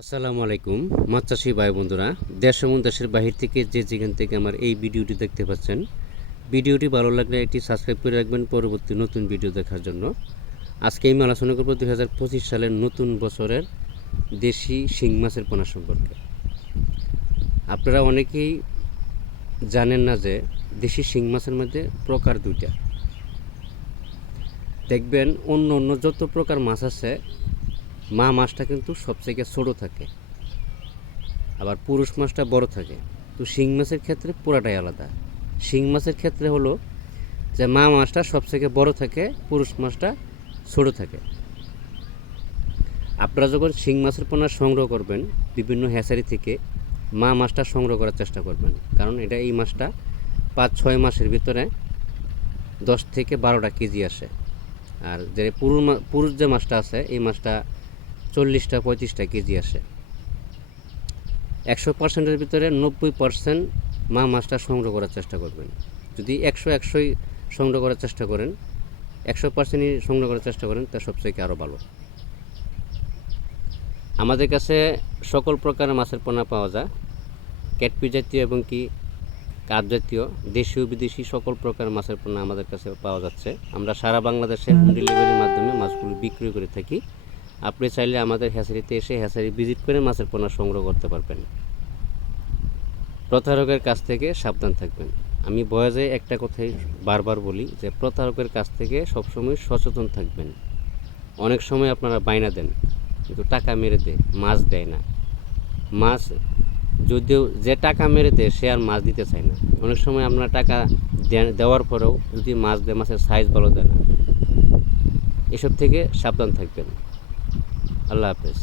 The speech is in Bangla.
আসসালামু আলাইকুম, মাছ চাষি ভাই বন্ধুরা। দেশ এবং দেশের বাহির থেকে যে যেখান থেকে আমার এই ভিডিওটি দেখতে পাচ্ছেন, ভিডিওটি ভালো লাগলে এটি সাবস্ক্রাইব করে রাখবেন পরবর্তী নতুন ভিডিও দেখার জন্য। আজকে আমি আলোচনা করব দুই সালের নতুন বছরের দেশি শিং মাছের পোনা সম্পর্কে। আপনারা অনেকেই জানেন না যে দেশি শিং মাছের মধ্যে প্রকার দুইটা। দেখবেন অন্য অন্য যত প্রকার মাছ আছে মা মাছটা কিন্তু সবথেকে ছোটো থাকে। আবার পুরুষ মাছটা বড় থাকে। তো শিং মাছের ক্ষেত্রে পুরাটাই আলাদা। শিং মাছের ক্ষেত্রে হলো যে মা মাছটা সবথেকে বড় থাকে, পুরুষ মাছটা ছোটো থাকে। আপনারা যখন শিং মাছের পোনা সংগ্রহ করবেন, বিভিন্ন হ্যাচারি থেকে মা মাছটা সংগ্রহ করার চেষ্টা করবেন। কারণ এটা এই মাছটা পাঁচ, ছয় মাসের ভিতরে দশ থেকে বারোটা কেজি আসে। আর যে পুরুষ পুরুষ যে মাছটা আছে, এই মাছটা চল্লিশটা, পঁয়ত্রিশটা কেজি আসে। একশো পার্সেন্টের ভিতরে নব্বই পার্সেন্ট মা মাছটা সংগ্রহ করার চেষ্টা করবেন। যদি একশো একশোই সংগ্রহ করার চেষ্টা করেন, একশো পার্সেন্টই সংগ্রহ করার চেষ্টা করেন, তা সবথেকে আরও ভালো। আমাদের কাছে সকল প্রকারের মাছের পোনা পাওয়া যায়। ক্যাটপি জাতীয় এবং কি কাঠ জাতীয়, দেশীয়, বিদেশি সকল প্রকার মাছের পোনা আমাদের কাছে পাওয়া যাচ্ছে। আমরা সারা বাংলাদেশে হোম ডেলিভারির মাধ্যমে মাছগুলো বিক্রি করে থাকি। আপনি চাইলে আমাদের হ্যাচারিতে এসে হ্যাচারি ভিজিট করে মাছের পোনা সংগ্রহ করতে পারবেন। প্রতারকের কাছ থেকে সাবধান থাকবেন। আমি বয়সে একটা কথাই বারবার বলি যে, প্রতারকের কাছ থেকে সবসময় সচেতন থাকবেন। অনেক সময় আপনারা বাইনা দেন, কিন্তু টাকা মেরে দেয় মাছ দেয় না। মাছ যদিও যে টাকা মেরে দেয়, সে আর মাছ দিতে চায় না। অনেক সময় আপনার টাকা দেওয়ার পরেও যদি মাছ দেয়, মাছের সাইজ ভালো দেয় না। এসব থেকে সাবধান থাকবেন। আল্লাহ হাফেজ।